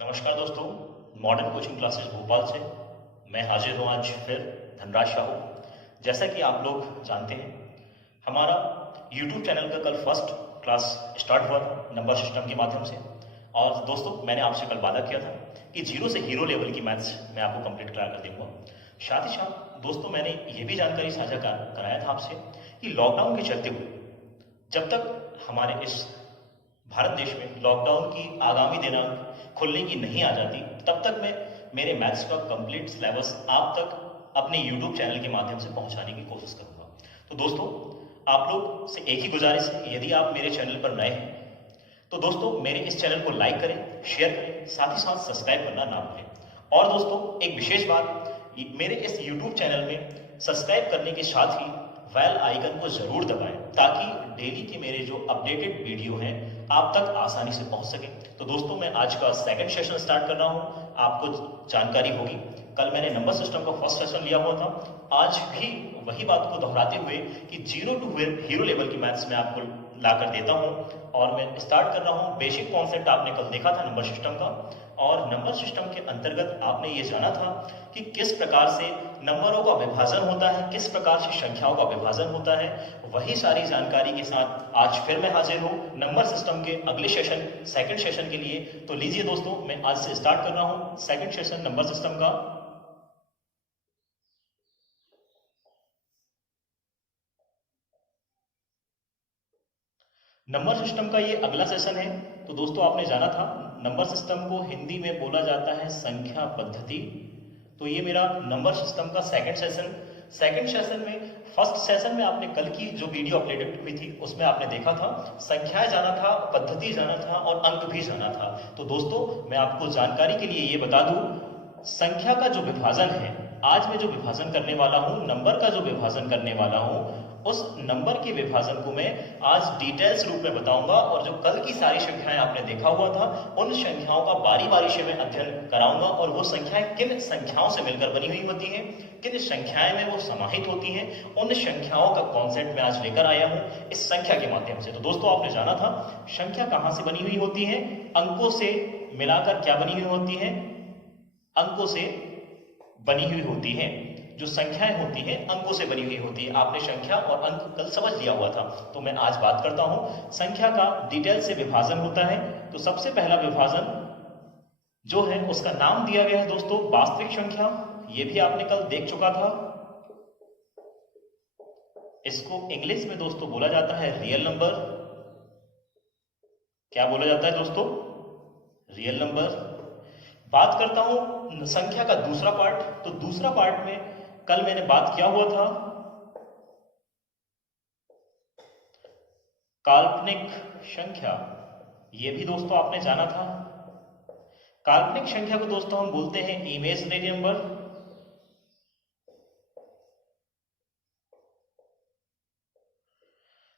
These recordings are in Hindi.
नमस्कार दोस्तों, मॉडर्न कोचिंग क्लासेस भोपाल से मैं हाजिर हूँ आज फिर धनराज साहू। जैसा कि आप लोग जानते हैं, हमारा YouTube चैनल का कल फर्स्ट क्लास स्टार्ट हुआ था नंबर सिस्टम के माध्यम से। और दोस्तों, मैंने आपसे कल वादा किया था कि जीरो से हीरो लेवल की मैथ्स मैं आपको कंप्लीट करा कर दूंगा। साथ ही साथ दोस्तों, मैंने ये भी जानकारी साझा कराया था आपसे कि लॉकडाउन के चलते हुए जब तक हमारे इस भारत देश में लॉकडाउन की आगामी दिनांक खुलने की नहीं आ जाती, तब तक मैं मेरे मैथ्स का कंप्लीट सिलेबस आप तक अपने यूट्यूब चैनल के माध्यम से पहुंचाने की कोशिश करूंगा। तो दोस्तों, आप लोग से एक ही गुजारिश है, यदि आप मेरे चैनल पर नए हैं तो दोस्तों मेरे इस चैनल को लाइक करें, शेयर करें, साथ ही साथ सब्सक्राइब करना ना भूलें। और दोस्तों, एक विशेष बात, मेरे इस यूट्यूब चैनल में सब्सक्राइब करने के साथ ही बेल आइकन को जरूर दबाएं ताकि डेली के मेरे जो अपडेटेड वीडियो हैं आप तक आसानी से पहुंच सके। तो दोस्तों, मैं आज का सेकंड सेशन स्टार्ट कर रहा हूं। आपको जानकारी होगी, कल मैंने नंबर सिस्टम का फर्स्ट सेशन लिया हुआ था। आज भी वही बात को दोहराते हुए कि जीरो टू हीरो लेवल की मैथ्स में आपको ला कर देता हूं और मैं स्टार्ट कर रहा हूं। बेसिक कॉन्सेप्ट आपने कल देखा था नंबर सिस्टम का, और नंबर सिस्टम के अंतर्गत आपने ये जाना था कि किस प्रकार से नंबरों का विभाजन होता है, किस प्रकार से संख्याओं का विभाजन होता है। वही सारी जानकारी के साथ आज फिर मैं हाजिर हूँ नंबर सिस्टम के अगले सेशन, सेकंड सेशन के लिए। तो लीजिए दोस्तों, मैं आज से स्टार्ट कर रहा हूँ सेकंड सेशन नंबर सिस्टम का। नंबर सिस्टम का ये अगला सेशन है। तो दोस्तों, आपने जाना था नंबर सिस्टम को हिंदी में बोला जाता है संख्या पद्धति। तो ये मेरा नंबर सिस्टम का सेकंड सेशन में, फर्स्ट सेशन में आपने कल की जो वीडियो अपलोडेड हुई थी उसमें आपने देखा था संख्याएं जाना था, पद्धति जाना था और अंक भी जाना था। तो दोस्तों, मैं आपको जानकारी के लिए ये बता दूं, संख्या का जो विभाजन है, आज मैं जो विभाजन करने वाला हूं, नंबर का जो विभाजन करने वाला हूं, उस नंबर के विभाजन को मैं आज डिटेल्स रूप में बताऊंगा। और जो कल की सारी संख्याएं आपने देखा हुआ था, उन संख्याओं का बारी बारी से मैं अध्ययन कराऊंगा और वो संख्याएं किन संख्याओं से मिलकर बनी हुई होती हैं, किन संख्याएं में वो समाहित होती हैं, उन संख्याओं का कॉन्सेप्ट मैं आज लेकर आया हूं इस संख्या के माध्यम से। तो दोस्तों, आपने जाना था संख्या कहां से बनी हुई होती है, अंकों से मिलाकर क्या बनी हुई होती है, अंकों से बनी हुई होती है। जो संख्याएं होती हैं अंकों से बनी हुई होती है। आपने संख्या और अंक कल समझ लिया हुआ था। तो मैं आज बात करता हूं संख्या का डिटेल से विभाजन होता है। तो सबसे पहला विभाजन जो है उसका नाम दिया गया है दोस्तों वास्तविक संख्या। ये भी आपने कल देख चुका था। इसको इंग्लिश में दोस्तों बोला जाता है रियल नंबर। क्या बोला जाता है दोस्तों? Real number. बात करता हूं संख्या का दूसरा पार्ट। तो दूसरा पार्ट में कल मैंने बात किया हुआ था काल्पनिक संख्या। यह भी दोस्तों आपने जाना था। काल्पनिक संख्या को दोस्तों हम बोलते हैं इमेजिनरी नंबर।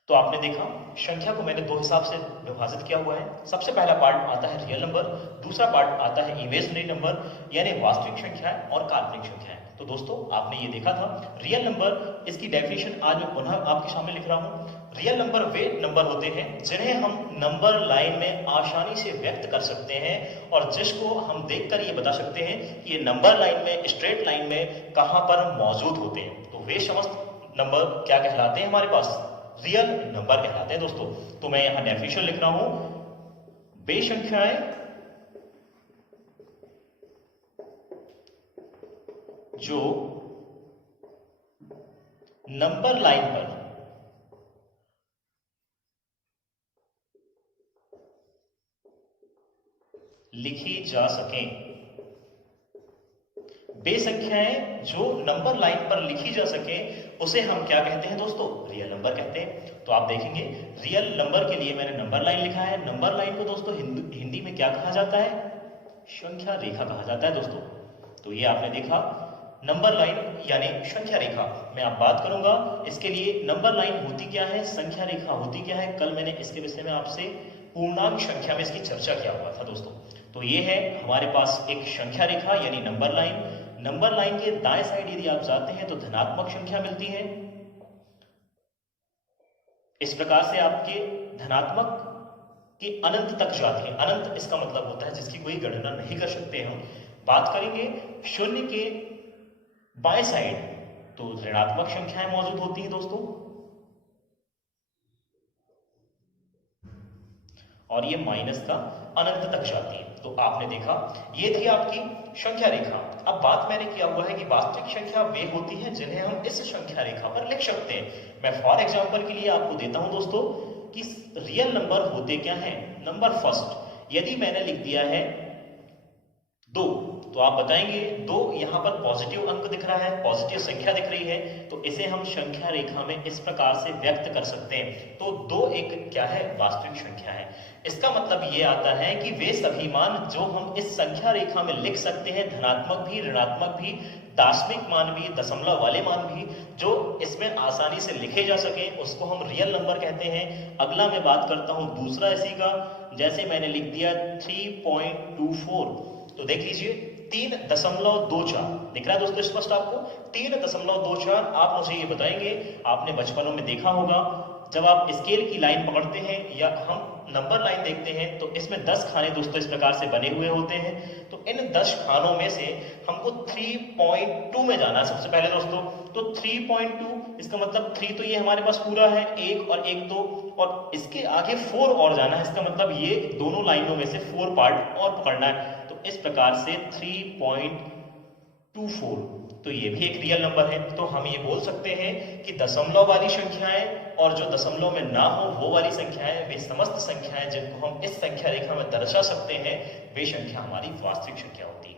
तो आपने देखा संख्या को मैंने दो हिसाब से विभाजित किया हुआ है। सबसे पहला पार्ट आता है रियल नंबर, दूसरा पार्ट आता है इमेजिनरी नंबर, यानी वास्तविक संख्याएं और काल्पनिक संख्याएं। तो दोस्तों, आपने ये देखा था रियल नंबर, इसकी डेफिनेशन आज मैं पुनः आपके सामने लिख रहा हूं। रियल नंबर वे नंबर होते हैं जिन्हें हम नंबर लाइन में आसानी से व्यक्त कर सकते हैं और जिसको हम देखकर ये बता सकते हैं कि ये नंबर लाइन में, स्ट्रेट लाइन में कहां पर मौजूद होते हैं। तो वे समस्त नंबर क्या कहलाते हैं? हमारे पास रियल नंबर कहलाते हैं दोस्तों। तो मैं यहां डेफिनेशन लिख रहा हूं, वे संख्याएं जो नंबर लाइन पर लिखी जा सकें। वे संख्याएं जो नंबर लाइन पर लिखी जा सके उसे हम क्या कहते हैं दोस्तों? रियल नंबर कहते हैं। तो आप देखेंगे रियल नंबर के लिए मैंने नंबर लाइन लिखा है। नंबर लाइन को दोस्तों हिंदी में क्या कहा जाता है? संख्या रेखा कहा जाता है दोस्तों। तो ये आपने देखा नंबर लाइन यानी संख्या रेखा। मैं अब बात करूंगा इसके लिए नंबर लाइन होती क्या है, संख्या रेखा होती क्या है। कल मैंने इसके विषय में आपसे पूर्णांक संख्या में इसकी चर्चा किया हुआ था दोस्तों। तो ये है हमारे पास एक संख्या रेखा यानी नंबर लाइन। नंबर लाइन के दाएं साइड यदि आप जाते हैं तो धनात्मक संख्या मिलती है। इस प्रकार से आपके धनात्मक कि अनंत तक जाती है। अनंत इसका मतलब होता है जिसकी कोई गणना नहीं कर सकते हम। बात करेंगे शून्य के बाएं साइड तो ऋणात्मक संख्याएं मौजूद होती हैं दोस्तों, और ये माइनस का अनंत तक जाती है। तो आपने देखा ये थी आपकी संख्या रेखा। अब बात मैंने किया हुआ है कि वास्तविक संख्या वे होती हैं जिन्हें हम इस संख्या रेखा पर लिख सकते हैं। मैं फॉर एग्जांपल के लिए आपको देता हूं दोस्तों कि रियल नंबर होते क्या हैं। नंबर फर्स्ट, यदि मैंने लिख दिया है 2, तो आप बताएंगे 2 यहां पर पॉजिटिव अंक दिख रहा है, पॉजिटिव संख्या दिख रही है, तो इसे हम संख्या रेखा में इस प्रकार से व्यक्त कर सकते हैं। तो 2 एक क्या है, वास्तविक संख्या है। इसका मतलब ये आता है कि वे सभी मान जो हम इस संख्या रेखा में लिख सकते हैं, धनात्मक भी, ऋणात्मक भी, दाशमिक मान भी, दशमलव वाले मान भी, जो इसमें आसानी से लिखे जा सके, उसको हम रियल नंबर कहते हैं। अगला मैं बात करता हूं दूसरा इसी का, जैसे मैंने लिख दिया 3.24, तो देख लीजिए 3.24 दिख रहा है दोस्तों स्पष्ट आपको, 3.24। आप मुझे ये बताएंगे, आपने बचपनों में देखा होगा जब आप स्केल की लाइन पकड़ते हैं या हम नंबर लाइन देखते हैं तो इसमें 10 खाने दोस्तों इस प्रकार से बने हुए होते हैं। तो इन 10 खानों में से हमको 3.2 में जाना है सबसे पहले दोस्तों। तो 3.2 इसका मतलब 3 तो ये हमारे पास पूरा है, 1 और 1 2, और इसके आगे 4 और जाना है। इसका मतलब ये दोनों लाइनों में से 4 पार्ट और पकड़ना है। तो इस प्रकार से 3.24, तो ये भी एक रियल नंबर है। तो हम ये बोल सकते हैं कि दशमलव वाली संख्याएं और जो दशमलव में ना हो वो वाली संख्याएं, वे समस्त संख्याएं जिनको हम इस संख्या रेखा में दर्शा सकते हैं, वे संख्या हमारी वास्तविक संख्या होती है।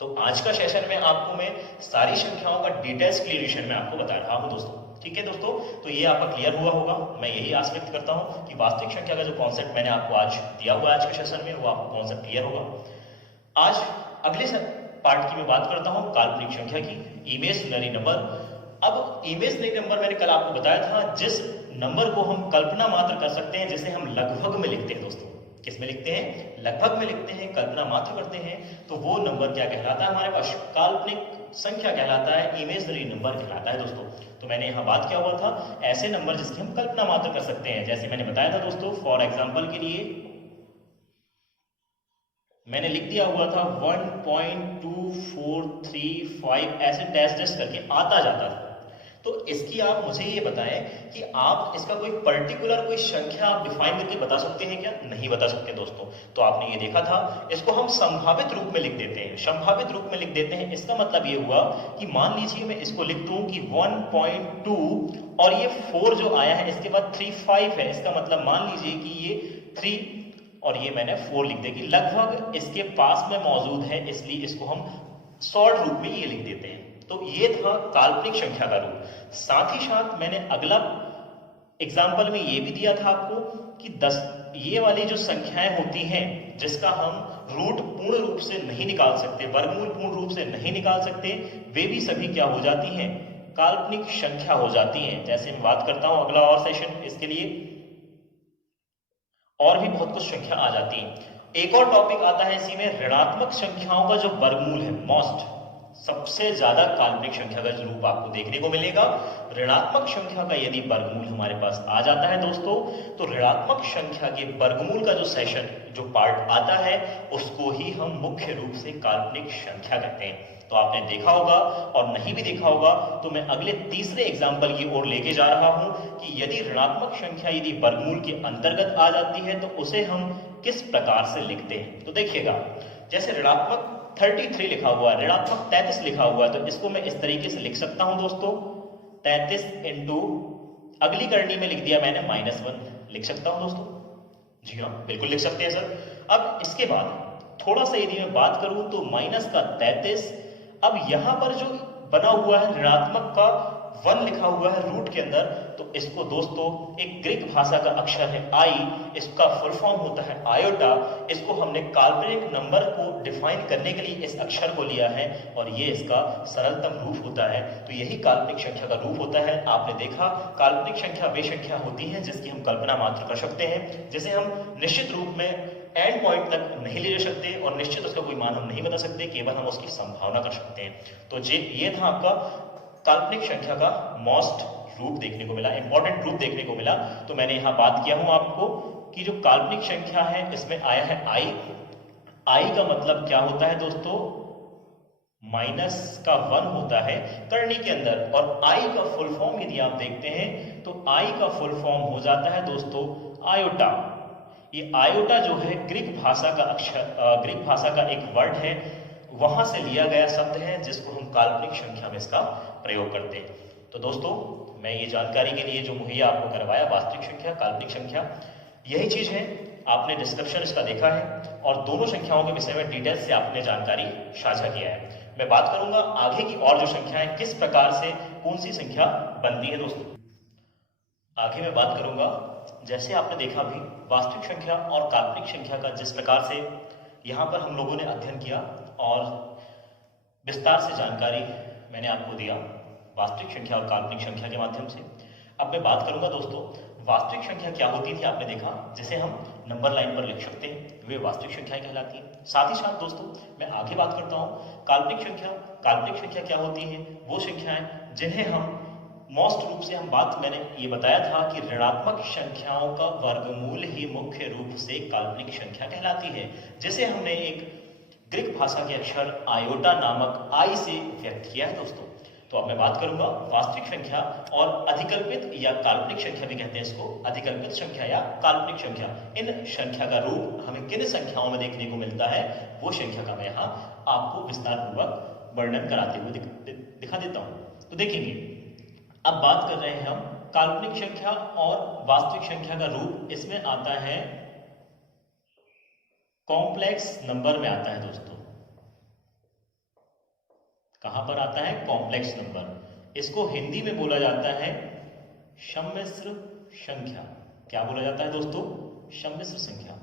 तो आज का सेशन में आपको मैं सारी संख्याओं का डिटेल्स क्लियरेशन में आपको बता रहा हूं दोस्तों। ठीक है दोस्तों, तो ये आपका क्लियर हुआ होगा। मैं यही आशा व्यक्त करता हूं कि वास्तविक संख्या का जो कॉन्सेप्ट मैंने आपको आज दिया हुआ है आज के सेशन में, वो आपको कॉन्सेप्ट क्लियर होगा। आज अगले पार्ट की मैं बात करता हूं काल्पनिक संख्या की, इमेजिनरी नंबर। अब इमेजिनरी नंबर मैंने कल आपको बताया था जिस नंबर को हम कल्पना मात्र कर सकते हैं, जिसे हम लगभग में लिखते हैं दोस्तों। किस में लिखते हैं? लगभग में लिखते हैं, कल्पना मात्र करते हैं। तो वो नंबर क्या कहलाता है हमारे पास? काल्पनिक संख्या कहलाता है, इमेजिनरी नंबर कहलाता है दोस्तों। तो मैंने यहाँ बात किया हुआ था ऐसे नंबर जिसकी हम कल्पना मात्र कर सकते हैं। जैसे मैंने बताया था दोस्तों, फॉर एग्जाम्पल के लिए मैंने लिख दिया हुआ था 1.2435 ऐसे डैश डैश करके आता जाता था। तो इसकी आप मुझे ये बताएं कि आप इसका कोई पर्टिकुलर कोई संख्या आप डिफाइन करके बता सकते हैं क्या? नहीं बता सकते दोस्तों। तो आपने ये देखा था, इसको हम संभावित रूप में लिख देते हैं। संभावित रूप में लिख देते हैं, इसका मतलब ये हुआ कि मान लीजिए मैं इसको लिख दूं कि 1.2 और ये 4 जो आया है इसके बाद 35 है। इसका मतलब मान लीजिए कि ये 3 और ये मैंने 4 लिख देगी, लगभग इसके पास में मौजूद है, इसलिए इसको हम शॉर्ट रूप में ये लिख देते हैं। तो ये था काल्पनिक संख्या का रूप। साथ ही साथ मैंने अगला एग्जाम्पल में ये भी दिया था आपको कि 10 ये वाली जो संख्याएं होती हैं जिसका हम रूट पूर्ण रूप से नहीं निकाल सकते, वर्गमूल पूर्ण रूप से नहीं निकाल सकते, वे भी सभी क्या हो जाती हैं? काल्पनिक संख्या हो जाती हैं। जैसे मैं बात करता हूं अगला और सेशन इसके लिए, और भी बहुत कुछ संख्या आ जाती है। एक और टॉपिक आता है इसी में, ऋणात्मक संख्याओं का जो वर्गमूल है, मोस्ट सबसे ज्यादा काल्पनिक संख्या का रूप आपको देखने को मिलेगा। ऋणात्मक संख्या का यदि वर्गमूल हमारे पास आ जाता है दोस्तों, तो ऋणात्मक संख्या के वर्गमूल का जो सेशन जो पार्ट आता है उसको ही हम मुख्य रूप से काल्पनिक संख्या कहते हैं। तो आपने देखा होगा, और नहीं भी देखा होगा तो मैं अगले तीसरे एग्जाम्पल की ओर लेके जा रहा हूं कि यदि ऋणात्मक संख्या यदि वर्गमूल के अंतर्गत आ जाती है तो उसे हम किस प्रकार से लिखते हैं। तो देखिएगा, जैसे ऋणात्मक 33 लिखा हुआ है, ऋणात्मक 33 लिखा हुआ है, तो इसको मैं इस तरीके से लिख सकता हूं दोस्तों, 33 इंटू अगली करनी में लिख दिया मैंने -1, लिख सकता हूं दोस्तों। जी हाँ, बिल्कुल लिख सकते हैं सर। अब इसके बाद थोड़ा सा यदि मैं बात करूं तो माइनस का 33, अब यहां पर जो बना हुआ है ऋणात्मक का 1 लिखा हुआ है रूट के अंदर, तो इसको दोस्तों एक ग्रीक भाषा का अक्षर है आई, इसका फुल फॉर्म होता है आयोटा। इसको हमने काल्पनिक नंबर को डिफाइन करने के लिए इस अक्षर को लिया है और ये इसका सरलतम रूप होता है। तो यही काल्पनिक संख्या का रूप होता है। आपने देखा, काल्पनिक संख्या वे संख्या होती है जिसकी हम कल्पना मात्र कर सकते हैं, जिसे हम निश्चित रूप में एंड पॉइंट तक नहीं ले जा सकते और निश्चित उसका कोई मान हम नहीं बता सकते, केवल हम उसकी संभावना कर सकते हैं। तो ये था आपका काल्पनिक संख्या का मोस्ट रूप देखने को मिला, इंपॉर्टेंट रूप देखने को मिला। तो मैंने यहां बात किया हूं आपको कि जो काल्पनिक संख्या है इसमें आया है आई। आई का मतलब क्या होता है दोस्तों, माइनस का 1 होता है करनी के अंदर। और आई का फुल फॉर्म यदि आप देखते हैं तो आई का फुल फॉर्म हो जाता है दोस्तों आयोटा। ये आयोटा जो है ग्रीक भाषा का ग्रीक भाषा का एक वर्ड है, वहां से लिया गया शब्द है जिसको हम काल्पनिक संख्या में इसका प्रयोग करते हैं। तो दोस्तों मैं ये जानकारी के लिए जो मुहैया आपको करवाया, वास्तविक संख्या, काल्पनिक संख्या, यही चीज है। आपने डिस्क्रिप्शन इसका देखा है और दोनों संख्याओं के विषय में डिटेल से आपने जानकारी साझा किया है। मैं बात करूंगा आगे की और जो संख्याएं किस प्रकार से कौन सी संख्या बनती है दोस्तों। आगे मैं बात करूंगा, जैसे आपने देखा अभी वास्तविक संख्या और काल्पनिक संख्या का जिस प्रकार से यहाँ पर हम लोगों ने अध्ययन किया और विस्तार से जानकारी मैंने आपको दिया वास्तविक संख्या और काल्पनिक संख्या के माध्यम से। अब मैं बात करूंगा दोस्तों वास्तविक संख्या क्या होती थी। आपने देखा जिसे हम नंबर लाइन पर लिख सकते हैं, वे वास्तविक संख्याएं कहलाती हैं। साथ ही साथ दोस्तों मैं आगे बात करता हूं काल्पनिक संख्या। काल्पनिक संख्या क्या होती है, वो संख्याएं जिन्हें हम मोस्ट रूप से हम बात, मैंने ये बताया था कि ऋणात्मक संख्याओं का वर्गमूल ही मुख्य रूप से काल्पनिक संख्या कहलाती है, जिसे हमने एक ग्रीक भाषा के अक्षर आयोटा नामक आई से व्यक्त किया है दोस्तों। तो अब मैं बात करूंगा वास्तविक संख्या और अधिकल्पित या काल्पनिक संख्या भी कहते हैं इसको, अधिकल्पित संख्या या काल्पनिक संख्या। इन संख्या का रूप हमें किन संख्याओं में देखने को मिलता है, वो संख्या का मैं यहाँ आपको विस्तार पूर्वक वर्णन कराते हुए दिखा देता हूं। तो देखेंगे, अब बात कर रहे हैं हम काल्पनिक संख्या और वास्तविक संख्या का रूप। इसमें आता है कॉम्प्लेक्स नंबर में आता है दोस्तों। कहां पर आता है, कॉम्प्लेक्स नंबर। इसको हिंदी में बोला जाता है सम्मिश्र संख्या। क्या बोला जाता है दोस्तों, सम्मिश्र संख्या।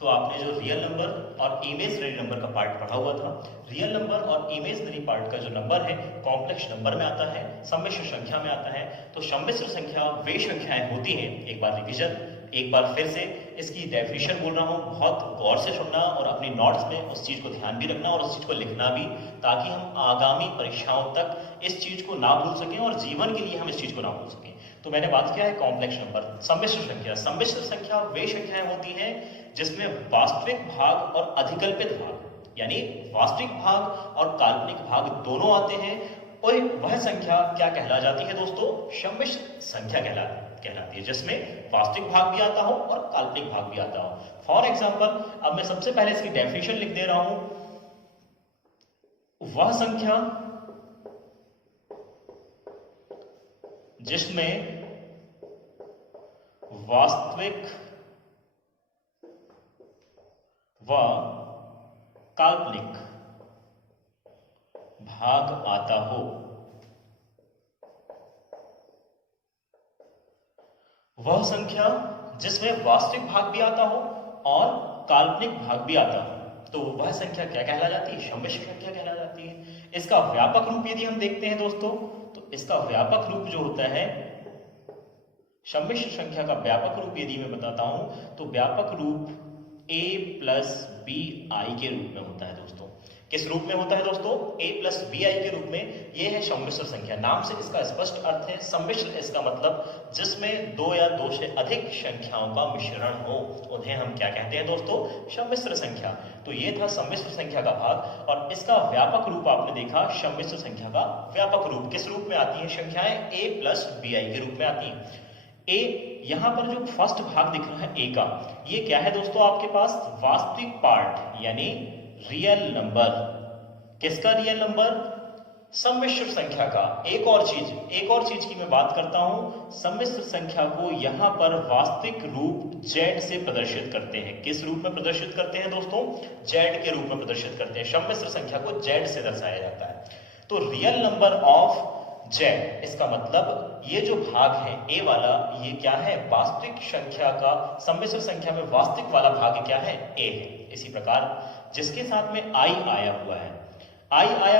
तो आपने जो रियल नंबर और इमेजिनरी नंबर का पार्ट पढ़ा हुआ था, रियल नंबर और इमेजिनरी पार्ट का जो नंबर है कॉम्प्लेक्स नंबर में आता है, सम्मिश्र संख्या में आता है। तो सम्मिश्र संख्या वे संख्याएं होती हैं, एक बार रिवीजन, एक बार फिर से इसकी डेफिनेशन बोल रहा हूं, बहुत गौर से सुनना और अपनी नोट्स में उस चीज को ध्यान भी रखना और उस चीज को लिखना भी, ताकि हम आगामी परीक्षाओं तक इस चीज को ना भूल सकें और जीवन के लिए हम इस चीज को ना भूल सकें। तो मैंने बात किया है कॉम्प्लेक्स नंबर, सम्मिश्र संख्या। सम्मिश्र संख्या वे संख्याएं होती हैं जिसमें वास्तविक भाग और अधिकल्पित भाग, यानी वास्तविक भाग और काल्पनिक भाग दोनों आते हैं, और वह संख्या क्या कहला जाती है दोस्तों, सम्मिश्र संख्या कहलाती है, जिसमें वास्तविक भाग भी आता हो और काल्पनिक भाग भी आता हो। फॉर एग्जाम्पल, अब मैं सबसे पहले इसकी डेफिनेशन लिख दे रहा हूं। वह संख्या जिसमें वास्तविक व काल्पनिक भाग आता हो, वह संख्या जिसमें वास्तविक भाग भी आता हो और काल्पनिक भाग भी आता हो, तो वह संख्या क्या कहला जाती है, सम्मिश्र संख्या कहला जाती है। इसका व्यापक रूप यदि हम देखते हैं दोस्तों, तो इसका व्यापक रूप जो होता है, सम्मिश्र संख्या का व्यापक रूप यदि मैं बताता हूं, तो व्यापक रूप a प्लस बी आई के रूप में होता है दोस्तों। किस रूप में होता है दोस्तों, a प्लस बी आई के रूप में। यह है सम्मिश्र संख्या। नाम से इसका स्पष्ट अर्थ है सम्मिश्र, इसका मतलब जिसमें दो या दो से अधिक संख्याओं का मिश्रण हो, उन्हें हम क्या कहते हैं दोस्तों, सम्मिश्र संख्या। तो ये था सम्मिश्र संख्या का भाग, और इसका व्यापक रूप आपने देखा, सम्मिश्र संख्या का व्यापक रूप किस रूप में आती है, संख्याएं a प्लस बी आई के रूप में आती है। ए, यहां पर जो फर्स्ट भाग दिख रहा है ए का, ये क्या है दोस्तों, आपके पास वास्तविक पार्ट यानी रियल नंबर। किसका रियल नंबर, सम्मिश्र संख्या का। एक और चीज की मैं बात करता हूं, सम्मिश्र संख्या को यहां पर वास्तविक रूप z से प्रदर्शित करते हैं। किस रूप में प्रदर्शित करते हैं दोस्तों, z के रूप में प्रदर्शित करते हैं। सम्मिश्र संख्या को z से दर्शाया जाता है। तो रियल नंबर ऑफ z, इसका मतलब ये जो भाग है a वाला, ये क्या है, वास्तविक संख्या का, सम्मिश्र संख्या में वास्तविक वाला भाग क्या है, a है। इसी प्रकार जिसके साथ में i आया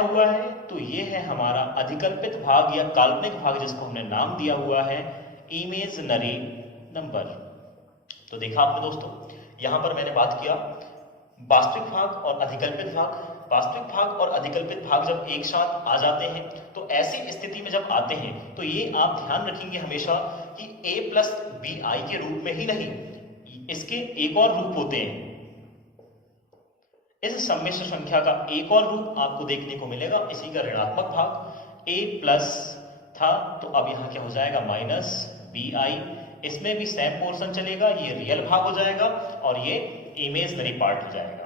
हुआ है, तो ये है हमारा अधिकल्पित भाग या काल्पनिक भाग, जिसको हमने नाम दिया हुआ है इमेजिनरी नंबर। तो देखा आपने दोस्तों, यहां पर मैंने बात किया वास्तविक भाग और अधिकल्पित भाग। वास्तविक भाग और अधिकल्पित भाग जब एक साथ आ जाते हैं, तो ऐसी स्थिति में जब आते हैं, तो ये आप ध्यान रखेंगे हमेशा कि a प्लस बी आई के रूप में ही नहीं, इसके एक और रूप होते हैं। इस सम्मिश्र संख्या का एक और रूप आपको देखने को मिलेगा, इसी का ऋणात्मक भाग a प्लस था, तो अब यहाँ क्या हो जाएगा माइनस bi। इसमें भी सेम पोर्शन चलेगा, ये रियल भाग हो जाएगा और ये इमेजनरी पार्ट हो जाएगा।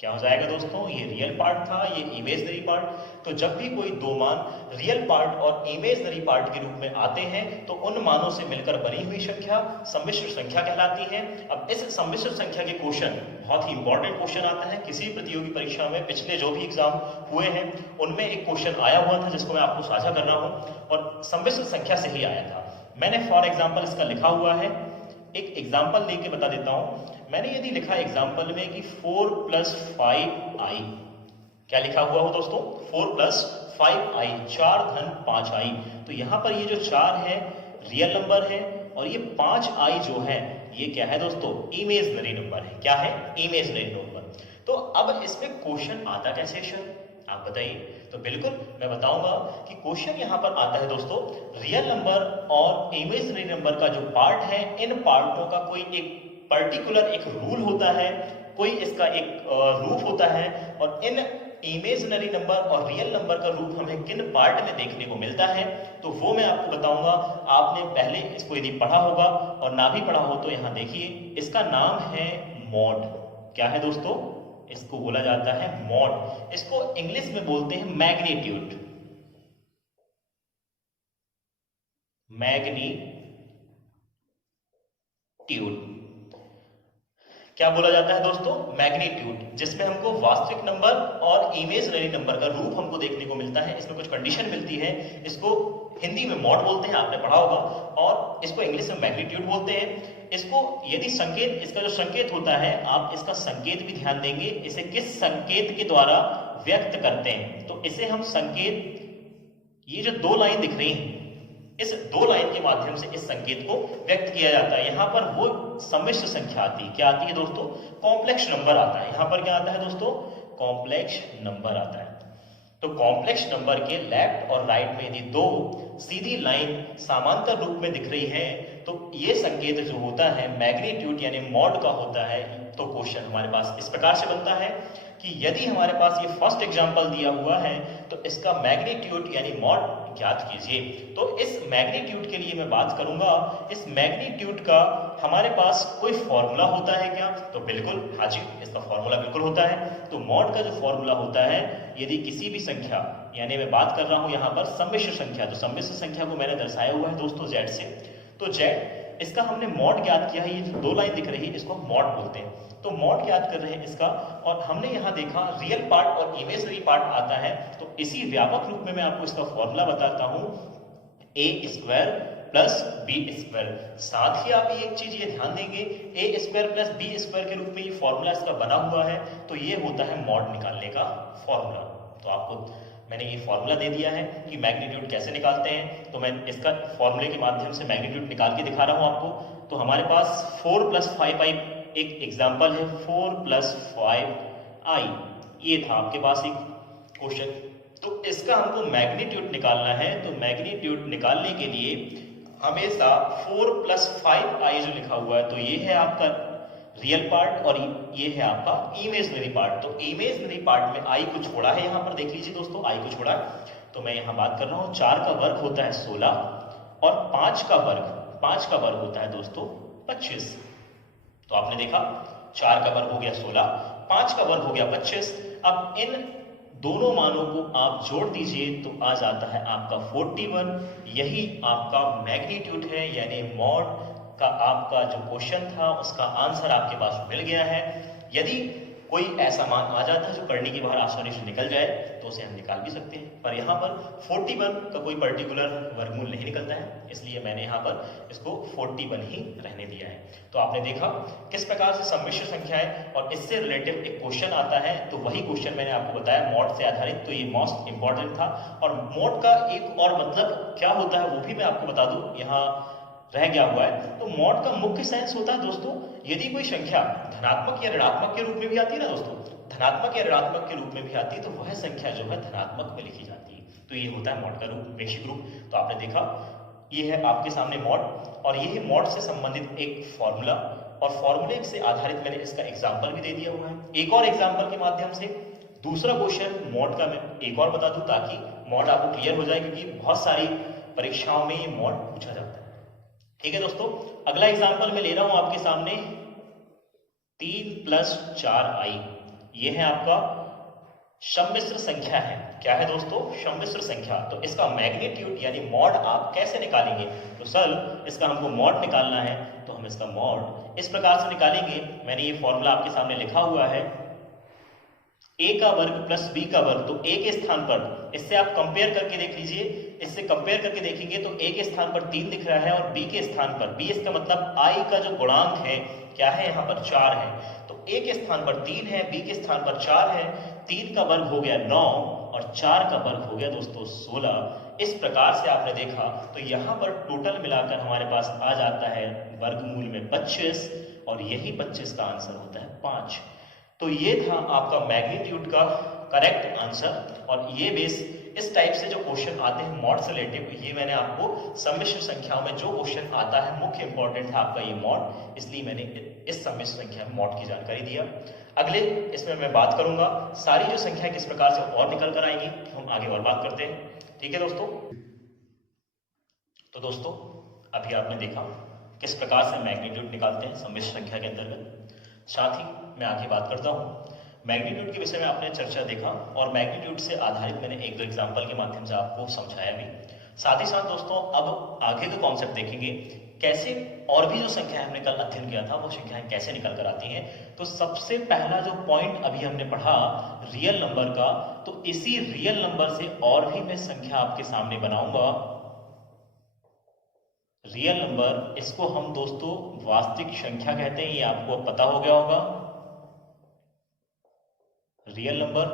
क्या हो जाएगा दोस्तों, ये रियल पार्ट था, ये इमेजनरी पार्ट। तो जब भी कोई दो मान रियल पार्ट और इमेजनरी पार्ट के रूप में आते हैं तो उन मानों से मिलकर बनी हुई संख्या सम्मिश्र संख्या कहलाती है। अब इस सम्मिश्र संख्या के क्वेश्चन बहुत ही इंपॉर्टेंट क्वेश्चन आता है किसी प्रतियोगी परीक्षा में। पिछले जो भी एग्जाम हुए हैं उनमें एक क्वेश्चन आया हुआ था जिसको मैं आपको साझा कर रहा हूं और सम्मिश्र संख्या से ही आया था। मैंने फॉर एग्जाम्पल इसका लिखा हुआ है, एक एग्जाम्पल लेके बता देता हूं। मैंने यदि लिखा एग्जाम्पल में कि 4 + 5i, क्या लिखा हुआ हो दोस्तों, 4 + 5i, 4 धन 5i। तो यहां पर ये जो 4 है रियल नंबर है और ये 5i जो है ये क्या है दोस्तों, इमेजनरी नंबर है। क्या है, इमेजनरी नंबर। तो अब इसमें क्वेश्चन आता कैसे सर, आप बताइए। तो बिल्कुल मैं बताऊंगा कि क्वेश्चन यहां पर आता है दोस्तों, रियल नंबर और इमेजनरी नंबर का जो पार्ट है, इन पार्टों का कोई एक पर्टिकुलर एक रूल होता है, कोई इसका एक रूप होता है और इन इमेजनरी नंबर और रियल नंबर का रूप हमें किन पार्ट में देखने को मिलता है तो वो मैं आपको बताऊंगा। आपने पहले इसको यदि पढ़ा होगा और ना भी पढ़ा हो तो यहां देखिए, इसका नाम है मॉड। क्या है दोस्तों, इसको बोला जाता है मॉड। इसको इंग्लिश में बोलते हैं मैग्नीट्यूड। मैग्नीट्यूड क्या बोला जाता है दोस्तों, मैग्नीट्यूड, जिसमें हमको वास्तविक नंबर और इमेजनरी नंबर का रूप हमको देखने को मिलता है। इसमें कुछ कंडीशन मिलती है। इसको हिंदी में मॉड बोलते हैं, आपने पढ़ा होगा, और इसको इंग्लिश में मैग्नीट्यूड बोलते हैं। इसको यदि संकेत, इसका जो संकेत होता है, आप इसका संकेत भी ध्यान देंगे, इसे किस संकेत के द्वारा व्यक्त करते हैं। तो इसे हम संकेत, ये जो दो लाइन दिख रही हैं, इस दो लाइन के माध्यम से इस संकेत को व्यक्त किया जाता है। यहां पर वो सम्मिश्र संख्या आती है, क्या आती है दोस्तों, कॉम्प्लेक्स नंबर आता है। यहां पर क्या आता है दोस्तों, कॉम्प्लेक्स नंबर आता है। तो कॉम्प्लेक्स नंबर के लेफ्ट और राइट में यदि दो सीधी लाइन समांतर रूप में दिख रही है तो ये संकेत जो होता है मैग्नीट्यूड यानी मॉड का होता है। तो क्वेश्चन हमारे पास इस प्रकार से बनता है कि यदि हमारे पास ये फर्स्ट एग्जांपल दिया हुआ है तो इसका मैग्नीट्यूड यानी मॉड ज्ञात कीजिए। तो इस मैग्नीट्यूड के लिए मैं बात करूंगा, इस मैग्नीट्यूड का हमारे पास कोई फॉर्मूला होता है क्या, तो बिल्कुल, हाँ जी, इसका फॉर्मूला बिल्कुल होता है। तो मॉड का जो फॉर्मूला होता है, यदि किसी भी संख्या, यानी मैं बात कर रहा हूं यहां पर सम्मिश्र संख्या, तो सम्मिश्र संख्या को मैंने दर्शाया हुआ है दोस्तों z से। तो z, इसका हमने मॉड ज्ञात किया है। ये जो दो लाइन दिख रही है इसको हम मॉड बोलते हैं। तो मॉड ज्ञात कर रहे हैं इसका, और हमने यहाँ देखा रियल पार्ट और इमेजनरी पार्ट आता है। तो इसी व्यापक रूप में मैं आपको इसका फॉर्मूला बताता हूँ, a² + b²। साथ ही आप एक चीज ये ध्यान देंगे, a² + b² के रूप में ये फॉर्मूला इसका बना हुआ है। तो ये होता है मॉड निकालने का फॉर्मूला। तो आपको मैंने ये फॉर्मूला दे दिया है कि मैग्नीट्यूड कैसे निकालते हैं। तो मैं इसका फॉर्मूले के माध्यम से मैग्नीट्यूड निकाल के दिखा रहा हूं आपको। तो हमारे पास 4 + 5i एक एग्जांपल है, 4 + 5i, ये था आपके पास एक क्वेश्चन। तो इसका हमको मैग्नीट्यूड निकालना है। तो मैग्नीट्यूड निकालने के लिए हमेशा 4 + 5i जो लिखा हुआ है, तो ये है आपका रियल पार्ट और ये है आपका इमेजनरी पार्ट। तो इमेजनरी पार्ट में i को छोड़ा है, यहां पर देख लीजिए दोस्तों, i को छोड़ा है। तो मैं यहां बात कर रहा हूं, 4 का वर्ग होता है 16 और 5 का वर्ग होता है दोस्तों 25। तो आपने देखा 4 का वर्ग हो गया 16, 5 का वर्ग हो गया 25। अब इन दोनों मानों को आप जोड़ दीजिए तो आ जाता है आपका 41। यही आपका मैग्नीट्यूड है, यानी मॉड का आपका जो क्वेश्चन था उसका आंसर आपके पास मिल गया है। यदि कोई ऐसा मान आ जाता है जो करने के बाहर आसानी से निकल जाए तो उसे हम निकाल भी सकते हैं, पर यहाँ पर 41 का कोई पर्टिकुलर वर्गमूल नहीं निकलता है, इसलिए मैंने यहाँ पर इसको 41 ही रहने दिया है। तो आपने देखा किस प्रकार से सम्मिश्र संख्याएं और इससे रिलेटेड एक क्वेश्चन आता है। तो वही क्वेश्चन मैंने आपको बताया मॉड से आधारित, तो ये मोस्ट इंपॉर्टेंट था। और मॉड का एक और मतलब क्या होता है वो भी मैं आपको बता दूं, यहाँ रह गया हुआ है। तो मॉड का मुख्य सेंस होता है दोस्तों, यदि कोई संख्या धनात्मक या ऋणात्मक के रूप में भी आती है ना दोस्तों, धनात्मक या ऋणात्मक के रूप में भी आती है, तो वह संख्या जो है धनात्मक में लिखी जाती है। तो ये होता है मॉड का रूप, बेसिक रूप। तो आपने देखा ये है आपके सामने मॉड, और ये है मॉड से संबंधित एक फॉर्मूला। और फॉर्मूले से आधारित मैंने इसका एग्जाम्पल भी दे दिया हुआ है। एक और एग्जाम्पल के माध्यम से दूसरा क्वेश्चन मॉड का मैं एक और बता दूं ताकि मॉड आपको क्लियर हो जाए, क्योंकि बहुत सारी परीक्षाओं में ये मॉड पूछा जाता है। ठीक है दोस्तों, अगला एग्जाम्पल मैं ले रहा हूं आपके सामने 3 + 4i। ये है आपका सम्मिश्र संख्या है। क्या है दोस्तों? सम्मिश्र संख्या। तो इसका मैग्नीट्यूड यानी मॉड आप कैसे निकालेंगे? तो सर इसका हमको मॉड निकालना है, तो हम इसका मॉड इस प्रकार से निकालेंगे। मैंने ये फॉर्मूला आपके सामने लिखा हुआ है, a का वर्ग प्लस b का वर्ग। तो a के स्थान पर, इससे आप कंपेयर करके देख लीजिए, इससे कंपेयर करके देखेंगे तो a के स्थान पर 3 दिख रहा है और b के स्थान पर, b इसका मतलब i का जो गुणांक है क्या है यहाँ पर 4 है। तो a के स्थान पर 3 है, b के स्थान पर 4 है। 3 का वर्ग हो गया 9 और 4 का वर्ग हो गया दोस्तों 16। इस प्रकार से आपने देखा तो यहाँ पर टोटल मिलाकर हमारे पास आ जाता है वर्गमूल में 25 और यही 25 का आंसर होता है 5। तो ये था आपका मैग्नीट्यूड का करेक्ट आंसर। और ये बेस इस टाइप से जो क्वेश्चन आते हैं मॉड से रिलेटेड, ये मैंने आपको सम्मिश्र संख्याओं में जो क्वेश्चन आता है मुख्य इंपॉर्टेंट था आपका ये मॉड, इसलिए मैंने इस सम्मिश्र संख्या में मॉड की जानकारी दिया। अगले इसमें मैं बात करूंगा सारी जो संख्या किस प्रकार से और निकल कर आएंगी, हम आगे और बात करते हैं। ठीक है दोस्तों, तो दोस्तों अभी आपने देखा किस प्रकार से मैग्नीट्यूड निकालते हैं सम्मिश्र संख्या के अंतर्गत। साथ ही मैं आगे बात करता हूं मैग्नीट्यूड के विषय में आपने चर्चा देखा और मैग्नीट्यूड से आधारित मैंने एक दो एग्जांपल के माध्यम से आपको समझाया भी। साथ ही साथ दोस्तों अब आगे का कॉन्सेप्ट देखेंगे कैसे और भी जो संख्या हमने कल अध्ययन किया था वो संख्याएं कैसे निकल कर आती हैं। तो सबसे पहला जो पॉइंट अभी हमने पढ़ा रियल नंबर का, तो इसी रियल नंबर से और भी मैं संख्या आपके सामने बनाऊंगा। रियल नंबर, इसको हम दोस्तों वास्तविक संख्या कहते हैं, ये आपको अब पता हो गया होगा। रियल नंबर,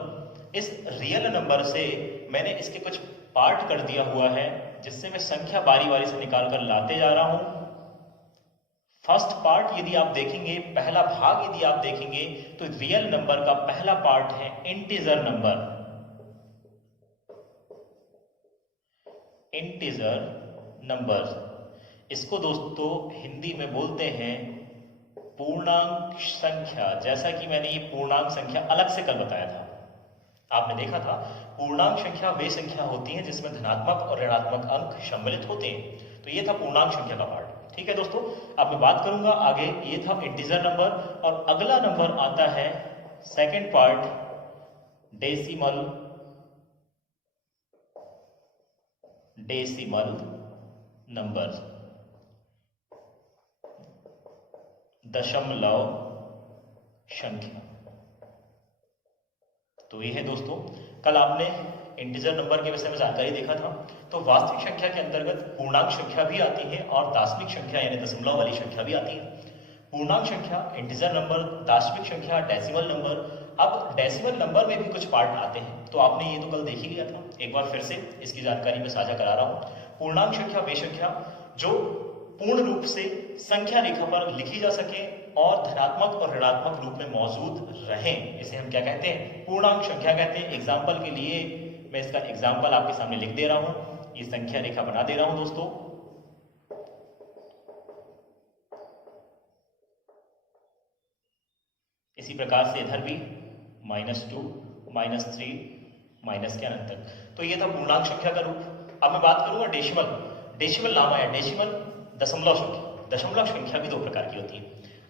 इस रियल नंबर से मैंने इसके कुछ पार्ट कर दिया हुआ है जिससे मैं संख्या बारी बारी से निकाल कर लाते जा रहा हूं। फर्स्ट पार्ट यदि आप देखेंगे, पहला भाग यदि आप देखेंगे तो रियल नंबर का पहला पार्ट है इंटीजर नंबर। इंटीजर नंबर, इसको दोस्तों हिंदी में बोलते हैं पूर्णांक संख्या। जैसा कि मैंने ये पूर्णांक संख्या अलग से कल बताया था, आपने देखा था पूर्णांक संख्या वे संख्या होती हैं जिसमें धनात्मक और ऋणात्मक अंक सम्मिलित होते हैं। तो ये था पूर्णांक संख्या का पार्ट। ठीक है दोस्तों, अब मैं बात करूंगा आगे, ये था इंटीजर नंबर और अगला नंबर आता है सेकंड पार्ट डेसिमल नंबर, दशमलव संख्या। तो ये है दोस्तों, कल आपने इंटीजर नंबर के विषय में जानकारी देखा था। तो वास्तविक संख्या के अंतर्गत पूर्णांक संख्या भी आती है और दाशमिक संख्या यानी दशमलव वाली संख्या भी आती है। पूर्णांक संख्या, इंटीजर नंबर, दाशमिक संख्या, डेसिमल नंबर। अब डेसिमल नंबर में भी कुछ पार्ट आते हैं, तो आपने ये तो कल देख ही लिया था। एक बार फिर से इसकी जानकारी मैं साझा करा रहा हूं। पूर्णांक संख्या वे संख्या जो पूर्ण रूप से संख्या रेखा पर लिखी जा सके और धनात्मक और ऋणात्मक रूप में मौजूद रहें, इसे हम क्या कहते हैं? पूर्णांक संख्या कहते हैं। एग्जाम्पल के लिए मैं इसका एग्जाम्पल आपके सामने लिख दे रहा हूं, ये संख्या रेखा बना दे रहा हूं दोस्तों। इसी प्रकार से इधर भी -2, -3, माइनस के अनंत तक। तो ये था पूर्णांक संख्या का रूप। अब मैं बात करूंगा डेसिमल। डेसिमल नाम आया, डेसिमल दशमलव संख्या। दशमलव संख्या भी दो प्रकार की होती है,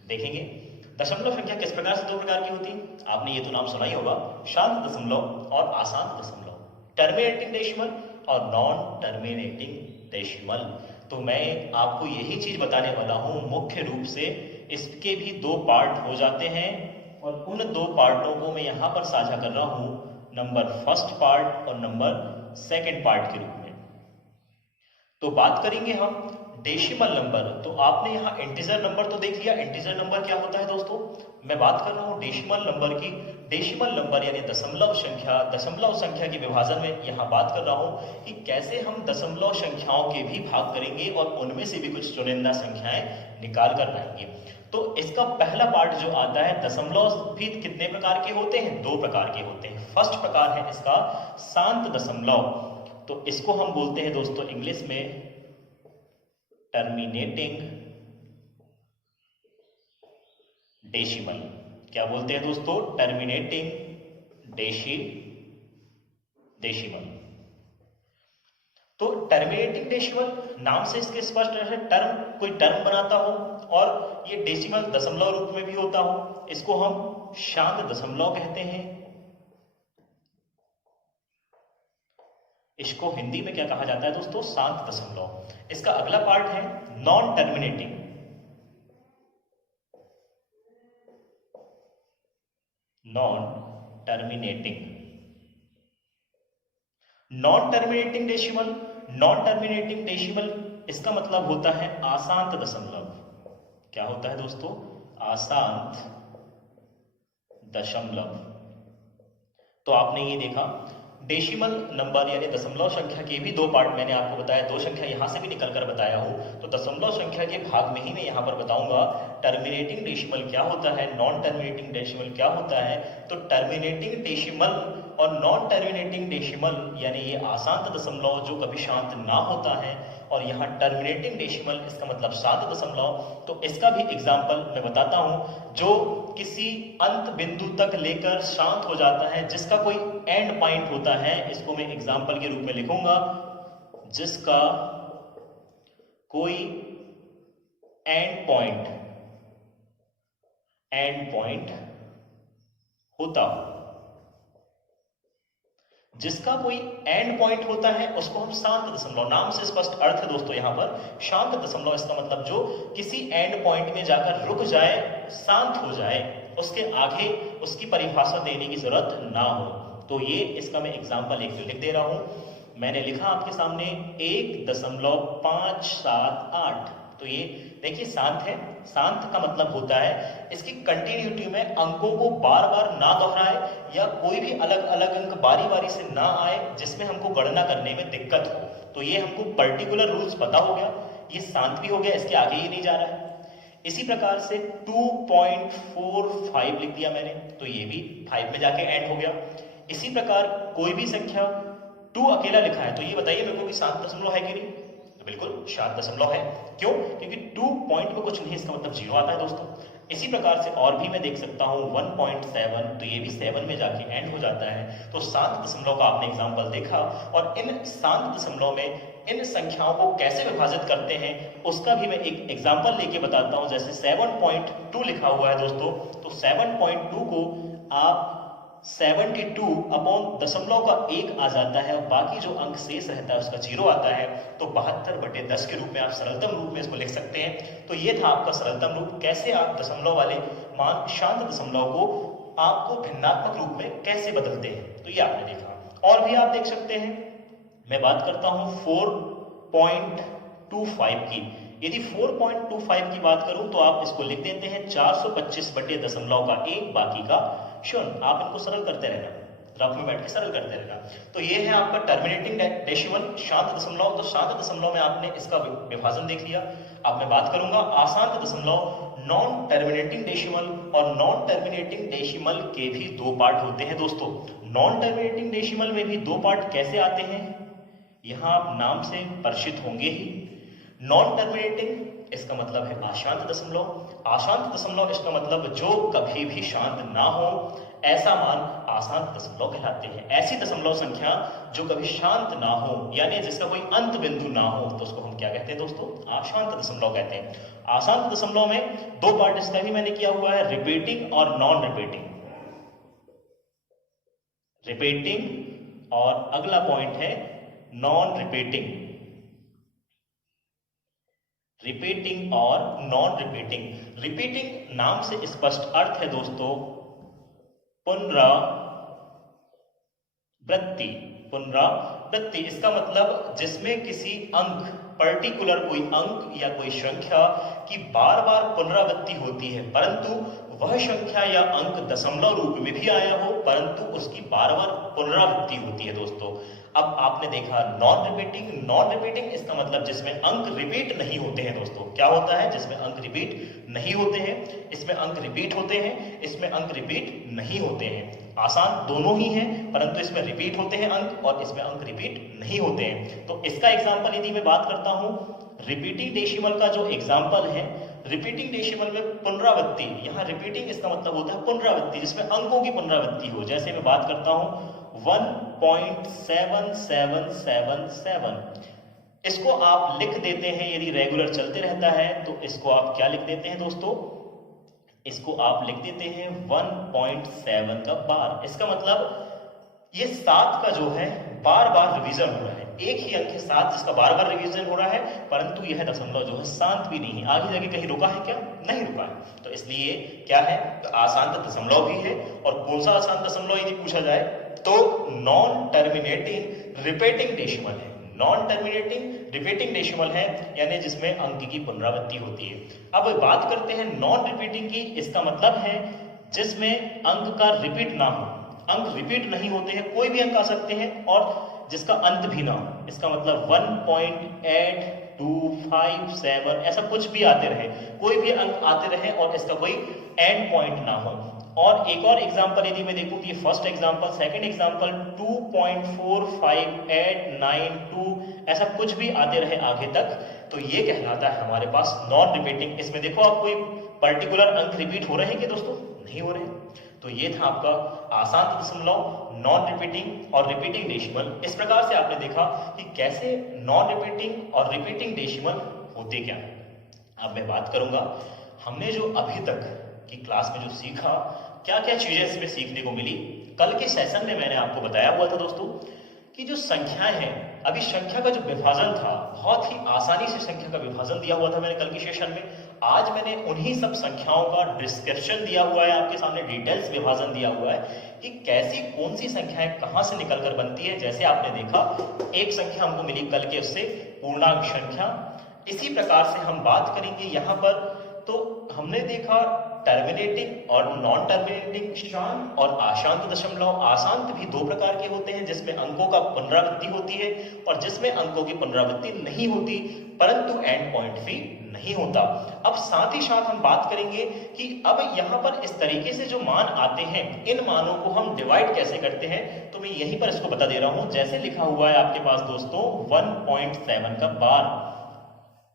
देखेंगे। दशमलव संख्या किस प्रकार से दो प्रकार की होती है? आपने ये तो नाम सुना ही होगा, शांत दशमलव और अशांत दशमलव, टर्मिनेटिंग डेसिमल और नॉन टर्मिनेटिंग डेसिमल। तो मैं आपको यही चीज बताने वाला हूं, मुख्य रूप से इसके भी दो पार्ट हो जाते हैं और उन दो पार्टों को मैं यहां पर साझा कर रहा हूं, नंबर फर्स्ट पार्ट और नंबर सेकंड पार्ट के रूप में। तो बात करेंगे हम डेसिमल नंबर। तो आपने यहाँ इंटीजर नंबर तो देख लिया, इंटीजर नंबर क्या होता है दोस्तों। मैं बात कर रहा हूँ डेसिमल नंबर की। डेसिमल नंबर यानी दशमलव संख्या, दशमलव संख्या के विभाजन में यहाँ बात कर रहा हूँ कि कैसे हम दशमलव संख्याओं के भी भाग करेंगे और उनमें से भी कुछ चुनिंदा संख्याएं निकाल कर लाएंगे। तो इसका पहला पार्ट जो आता है, दशमलव भी कितने प्रकार के होते हैं? दो प्रकार के होते हैं। फर्स्ट प्रकार है इसका शांत दशमलव, तो इसको हम बोलते हैं दोस्तों इंग्लिश में टर्मिनेटिंग डेसिमल। क्या बोलते हैं दोस्तों? Terminating decimal. तो टर्मिनेटिंग डेसिमल नाम से इसके स्पष्ट है, टर्म कोई टर्म बनाता हो और ये डेसिमल दशमलव रूप में भी होता हो, इसको हम शांत दशमलव कहते हैं। इसको हिंदी में क्या कहा जाता है दोस्तों? शांत दशमलव। इसका अगला पार्ट है non terminating. Non terminating decimal. Non terminating decimal इसका मतलब होता है अशांत दशमलव। क्या होता है दोस्तों? अशांत दशमलव। तो आपने ये देखा डेसिमल नंबर यानी दशमलव संख्या के भी दो पार्ट मैंने आपको बताया, दो संख्या यहां से भी निकलकर बताया हूं, तो दशमलव संख्या के भाग में ही मैं यहां पर बताऊंगा टर्मिनेटिंग डेसिमल क्या होता है, नॉन टर्मिनेटिंग डेसिमल क्या होता है। तो टर्मिनेटिंग डेसिमल और नॉन टर्मिनेटिंग डेसिमल यानी ये अशांत दशमलव जो कभी शांत ना होता है, और यहाँ टर्मिनेटिंग डेसिमल इसका मतलब शांत दशमलव। तो इसका भी एग्जाम्पल मैं बताता हूं, जो किसी अंत बिंदु तक लेकर शांत हो जाता है, जिसका कोई एंड पॉइंट होता है, इसको मैं एग्जाम्पल के रूप में लिखूंगा, जिसका कोई एंड पॉइंट होता हो, जिसका कोई एंड पॉइंट होता है उसको हम शांत दशमलव, नाम से स्पष्ट अर्थ है दोस्तों यहां पर शांत दशमलव, इसका मतलब जो किसी एंड पॉइंट में जाकर रुक जाए, शांत हो जाए, उसके आगे उसकी परिभाषा देने की जरूरत ना हो। तो ये इसका मैं एग्जांपल एक लिख दे रहा हूं, मैंने लिखा आपके सामने 1.578। तो ये देखिए शांत है, शांत का मतलब होता है इसकी कंटिन्यूटी में अंकों को बार बार ना दोहराए या कोई भी अलग अलग अंक बारी बारी से ना आए जिसमें हमको गणना करने में दिक्कत हो। तो ये हमको पर्टिकुलर रूल्स पता हो गया, ये शांत भी हो गया, इसके आगे ही नहीं जा रहा है। इसी प्रकार से 2.45 लिख दिया मैंने, तो ये भी 5 में जाके एंड हो गया। इसी प्रकार कोई भी संख्या 2 अकेला लिखा है, तो ये बताइए मेरे को भी शांत दशमलव है कि नहीं? तो बिल्कुल शांत दशमलव है। क्यों? क्योंकि 2 पॉइंट में कुछ नहीं, इसका मतलब 0 आता है दोस्तों। इसी प्रकार से और भी मैं देख सकता हूं 1.7, तो ये भी 7 में जाके एंड हो जाता है। तो शांत दशमलव का आपने एग्जांपल देखा, और इन शांत दशमलव में इन संख्याओं को कैसे विभाजित करते हैं उसका भी मैं एक एग्जांपल लेके बताता हूं। जैसे 7.2 लिखा हुआ है दोस्तों, तो 7.2 को आप 72 अपॉन दशमलव का 1 आ जाता है, और बाकी जो अंक शेष रहता है उसका 0 आता है, तो 72/10 के रूप में आप सरलतम रूप में इसको लिख सकते हैं। तो ये था आपका सरलतम रूप, कैसे आप दशमलव वाले मान शांत दशमलव को आपको भिन्नात्मक रूप में कैसे बदलते हैं, तो ये आपने देखा। और भी आप देख सकते हैं, मैं बात करता हूं 4.25 की। यदि 4.25 की बात करूं तो आप इसको लिख देते हैं 425/1 बाकी का 0। आप इनको सरल करते रहना, रफ में बैठ के सरल करते रहना। तो ये है आपका टर्मिनेटिंग डेसिमल, शांत दशमलव। तो शांत दशमलव में आपने इसका विभाजन देख लिया। अब मैं बात करूंगा अशांत दशमलव, नॉन टर्मिनेटिंग डेसिमल। और नॉन टर्मिनेटिंग डेसिमल के भी दो पार्ट होते हैं दोस्तों। नॉन टर्मिनेटिंग डेसिमल में भी दो पार्ट कैसे आते हैं, यहां आप नाम से परिचित होंगे ही। नॉन टर्मिनेटिंग इसका मतलब है अशांत दशमलव। अशांत दशमलव इसका मतलब जो कभी भी शांत ना हो, ऐसा मान अशांत दशमलव कहलाते हैं। ऐसी दशमलव संख्या जो कभी शांत ना हो, यानी जिसका कोई अंत बिंदु ना हो, तो उसको हम क्या कहते हैं दोस्तों? अशांत दशमलव कहते हैं। अशांत दशमलव में दो पार्ट इसका भी मैंने किया हुआ है, रिपीटिंग और नॉन रिपीटिंग। रिपीटिंग और अगला पॉइंट है नॉन रिपीटिंग। रिपीटिंग और नॉन रिपीटिंग। रिपीटिंग नाम से स्पष्ट अर्थ है दोस्तों पुनरावृत्ति। पुनरावृत्ति इसका मतलब जिसमें किसी अंक, पर्टिकुलर कोई अंक या कोई संख्या की बार बार पुनरावृत्ति होती है, परंतु वह संख्या या अंक दशमलव रूप में भी आया हो, परंतु उसकी बार बार पुनरावृत्ति होती है दोस्तों। अब आपने देखा नॉन रिपीटिंग। नॉन रिपीटिंग इसका मतलब जिसमें अंक रिपीट नहीं होते हैं दोस्तों। क्या होता है? जिसमें अंक रिपीट नहीं होते हैं। इसमें अंक रिपीट होते हैं, इसमें अंक रिपीट नहीं होते हैं। आसान दोनों ही हैं, परंतु इसमें रिपीट होते हैं अंक और इसमें अंक रिपीट नहीं होते हैं। तो इसका एग्जाम्पल यदि मैं बात करता हूं, रिपीटिंग डेसिमल का जो एग्जाम्पल है रिपीटिंग डेसिमल में पुनरावृत्ति, यहाँ रिपीटिंग इसका मतलब होता है पुनरावृत्ति, जिसमें अंकों की पुनरावृत्ति हो। जैसे मैं बात करता हूं 1.7777, इसको आप लिख देते हैं, यदि रेगुलर चलते रहता है तो इसको आप क्या लिख देते हैं दोस्तों, इसको आप लिख देते हैं 1.7 का बार। इसका मतलब ये 7 का जो है बार बार रिवीजन हो रहा है, एक ही अंक है 7 जिसका बार बार रिवीजन हो रहा है, परंतु यह दशमलव जो है शांत भी नहीं है, आगे जाके कहीं रुका है क्या, नहीं रुका है। तो इसलिए क्या है, तो अशांत दशमलव भी है। और कौन सा अशांत दशमलव यदि पूछा जाए तो नॉन टर्मिनेटिंग रिपीटिंग डेसिमल है। नॉन टर्मिनेटिंग रिपीटिंग डेसिमल है, यानी जिसमें अंक की पुनरावृत्ति होती है। अब बात करते हैं नॉन रिपीटिंग की, इसका मतलब है जिसमें अंक का रिपीट ना हो, अंक रिपीट नहीं होते हैं, कोई भी अंक आ सकते हैं और जिसका अंत भी ना हो। इसका मतलब 1.8257 ऐसा कुछ भी आते रहे, कोई भी अंक आते रहे और इसका कोई एंड पॉइंट ना हो। और एक और एग्जांपल यदि मैं देखूं कि ये फर्स्ट एग्जांपल, सेकंड एग्जांपल 2.45892 ऐसा कुछ भी आते रहे आगे तक, तो ये कहलाता है हमारे पास नॉन रिपीटिंग। इसमें देखो आप कोई पर्टिकुलर अंक रिपीट हो रहे हैं कि दोस्तों, नहीं हो रहे। तो ये था आपका अशांत दशमलव, नॉन रिपीटिंग और रिपीटिंग डेसिमल। इस प्रकार से आपने देखा कि कैसे नॉन रिपीटिंग और रिपीटिंग डेसिमल होते क्या है। अब मैं बात करूंगा हमने जो अभी तक की क्लास में जो सीखा, क्या क्या चीजें इसमें सीखने को मिली। कल के सेशन में मैंने आपको बताया हुआ था दोस्तों कि जो संख्याएं हैं, अभी संख्या का जो विभाजन था, बहुत ही आसानी से संख्या का विभाजन दिया हुआ था मैंने कल के सेशन में। आज मैंने उन्हीं सब संख्याओं का डिस्क्रिप्शन दिया हुआ है, आपके सामने डिटेल्स विभाजन दिया हुआ है कि कैसी कौन सी संख्याएं कहां से निकलकर बनती है। जैसे आपने देखा एक संख्या हमको मिली कल के, उससे पूर्णांक संख्या। इसी प्रकार से हम बात करेंगे यहाँ पर, तो हमने देखा टर्मिनेटिंग और नॉन टर्मिनेटिंग, शांत और अशांत दशमलव। अशांत भी दो प्रकार के होते हैं, जिसमें अंकों का पुनरावृत्ति होती है और जिसमें अंकों की पुनरावृत्ति नहीं होती, परंतु एंड पॉइंट भी नहीं होता। अब साथ ही साथ हम बात करेंगे कि अब यहाँ पर इस तरीके से जो मान आते हैं, इन मानों को हम डिवाइड कैसे करते हैं, तो मैं यहीं पर इसको बता दे रहा हूं। जैसे लिखा हुआ है आपके पास दोस्तों 1.7 का बार,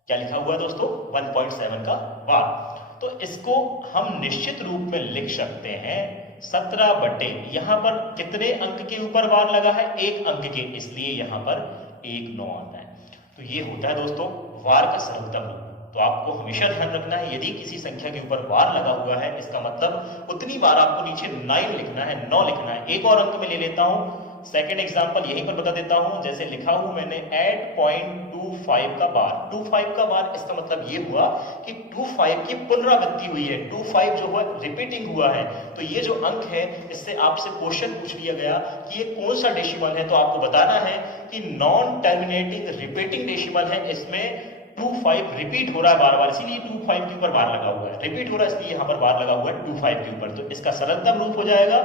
क्या लिखा हुआ है दोस्तों, 1.7 का बार। तो इसको हम निश्चित रूप में लिख सकते हैं 17 बटे, यहां पर कितने अंक के ऊपर बार लगा है, एक अंक के, इसलिए यहां पर 1 9 आता है। तो ये होता है दोस्तों वार का सरलतम रूप। तो आपको हमेशा ध्यान रखना है, यदि किसी संख्या के ऊपर बार लगा हुआ है, इसका मतलब उतनी बार आपको नीचे 9 लिखना है, 9 लिखना है। एक और अंक में ले लेता हूं, सेकेंड एग्जाम्पल यहीं पर बता देता हूं। जैसे लिखा हूं मैंने 8.25 का बार, 25 का बार, इसका मतलब ये हुआ कि 25 की पुनरावृत्ति हुई है, 25 जो है रिपीटिंग हुआ है। तो ये जो अंक है, इससे आपसे क्वेश्चन पूछ लिया गया कि ये कौन सा डेसिमल है, तो आपको बताना है कि नॉन टर्मिनेटिंग रिपीटिंग डेसिमल है। इसमें 25 रिपीट हो रहा है बार बार, इसीलिए 25 के ऊपर बार लगा हुआ है, रिपीट हो रहा है इसलिए यहां पर बार लगा हुआ है 25 के ऊपर। तो इसका सरलतम रूप हो जाएगा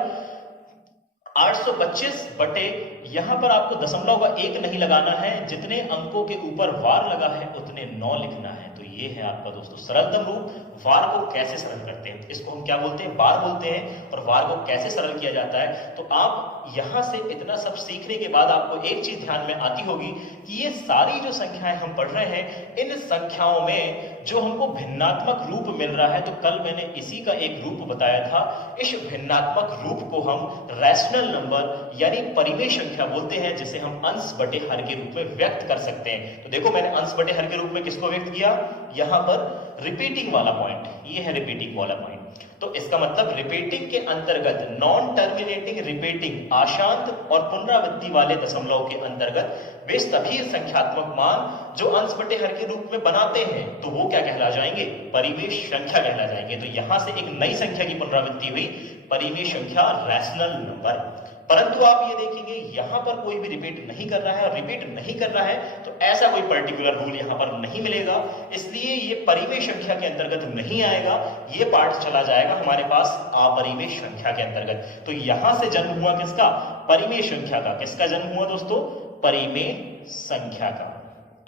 825 बटे, यहां पर आपको दशमलव का 1 नहीं लगाना है, जितने अंकों के ऊपर वार लगा है उतने 9 लिखना है। तो ये है आपका दोस्तों सरलतम रूप। वार को कैसे सरल करते हैं, इसको हम क्या बोलते हैं, बार बोलते हैं। और वार को कैसे सरल किया जाता है, तो आप यहां से इतना सब सीखने के बाद आपको एक चीज ध्यान में आती होगी कि ये सारी जो संख्याएं हम पढ़ रहे हैं, इन संख्याओं में जो हमको भिन्नात्मक रूप मिल रहा है, तो कल मैंने इसी का एक रूप बताया था। इस भिन्नात्मक रूप को हम रैशनल नंबर यानी परिमेय संख्या बोलते हैं, जिसे हम अंश बटे हर के रूप में व्यक्त कर सकते हैं। तो देखो मैंने अंश बटे हर के रूप में किसको व्यक्त किया, यहां पर रिपीटिंग वाला पॉइंट, ये है रिपीटिंग वाला पॉइंट। तो इसका मतलब रिपीटिंग के अंतर्गत नॉन टर्मिनेटिंग रिपीटिंग, अशांत और पुनरावृत्ति वाले दशमलव के अंतर्गत वे सभी संख्यात्मक मान जो अंश बटे हर के रूप में बनाते हैं, तो वो क्या कहला जाएंगे, परिमेय संख्या कहला जाएंगे। तो यहां से एक नई संख्या की पुनरावृत्ति हुई, परिमेय संख्या, रैशनल नंबर। परंतु आप ये देखेंगे यहां पर कोई भी रिपीट नहीं कर रहा है, और रिपीट नहीं कर रहा है तो ऐसा कोई पर्टिकुलर रूल यहां पर नहीं मिलेगा, इसलिए ये परिमेय संख्या के अंतर्गत नहीं आएगा। ये पार्ट चला जाएगा हमारे पास अपरिमेय संख्या के अंतर्गत। तो यहां से जन्म हुआ किसका, परिमेय संख्या का। किसका जन्म हुआ दोस्तों, परिमेय संख्या का।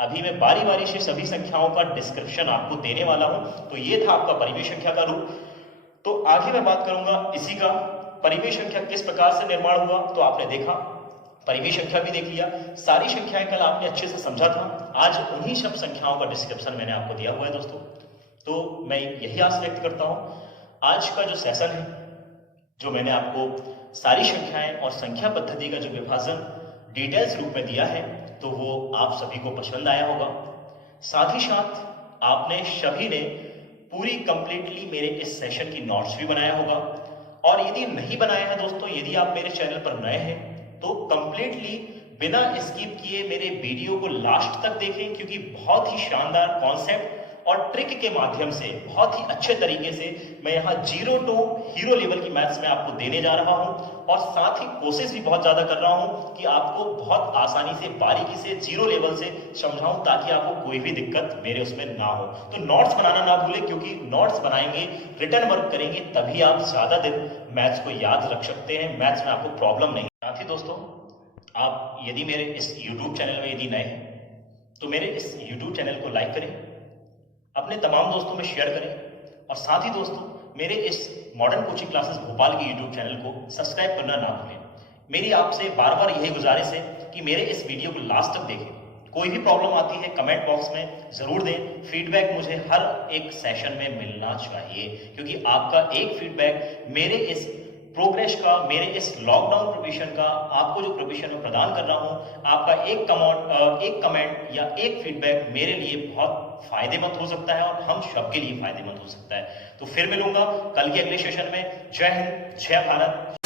अभी मैं बारी बारी से सभी संख्याओं का डिस्क्रिप्शन आपको देने वाला हूं। तो ये था आपका परिमेय संख्या का रूप। तो आगे मैं बात करूंगा इसी का, परिमेय संख्या किस प्रकार से निर्माण हुआ। तो आपने देखा परिमेय संख्या भी देख लिया, सारी संख्याएं कल आपने अच्छे से समझा था। आज उन्हीं सब संख्याओं का डिस्क्रिप्शन मैंने आपको दिया हुआ है दोस्तों। तो मैं यही आस व्यक्त करता हूँ आज का जो सेशन है, जो मैंने आपको सारी संख्याएं और संख्या पद्धति का जो विभाजन डिटेल्स रूप में दिया है, तो वो आप सभी को पसंद आया होगा। साथ ही साथ आपने सभी ने पूरी कंप्लीटली मेरे इस सेशन की नोट्स भी बनाया होगा। और यदि नहीं बनाया है दोस्तों, यदि आप मेरे चैनल पर नए हैं तो कंप्लीटली बिना स्किप किए मेरे वीडियो को लास्ट तक देखें, क्योंकि बहुत ही शानदार कॉन्सेप्ट और ट्रिक के माध्यम से बहुत ही अच्छे तरीके से मैं यहाँ 0 to हीरो लेवल की मैथ्स में आपको देने जा रहा हूँ। और साथ ही कोशिश भी बहुत ज्यादा कर रहा हूँ कि आपको बहुत आसानी से बारीकी से 0 लेवल से समझाऊं, ताकि आपको कोई भी दिक्कत मेरे उसमें ना हो। तो नोट्स बनाना ना भूलें, क्योंकि नोट्स बनाएंगे, रिटर्न वर्क करेंगे, तभी आप ज्यादा दिन मैथ्स को याद रख सकते हैं। मैथ्स में आपको प्रॉब्लम नहीं। साथ ही दोस्तों, आप यदि मेरे इस यूट्यूब चैनल में यदि नए हैं तो मेरे इस यूट्यूब चैनल को लाइक करें, अपने तमाम दोस्तों में शेयर करें, और साथ ही दोस्तों मेरे इस मॉडर्न कोचिंग क्लासेस भोपाल के यूट्यूब चैनल को सब्सक्राइब करना ना भूलें। मेरी आपसे बार बार यही गुजारिश है कि मेरे इस वीडियो को लास्ट तक देखें। कोई भी प्रॉब्लम आती है कमेंट बॉक्स में जरूर दें। फीडबैक मुझे हर एक सेशन में मिलना चाहिए, क्योंकि आपका एक फीडबैक मेरे इस प्रोग्रेस का, मेरे इस लॉकडाउन प्रोविजन का, आपको जो प्रोविजन मैं प्रदान कर रहा हूं, आपका एक कमेंट या एक फीडबैक मेरे लिए बहुत फायदेमंद हो सकता है और हम सबके लिए फायदेमंद हो सकता है। तो फिर मिलूंगा कल के अगले सेशन में। जय हिंद, जय भारत।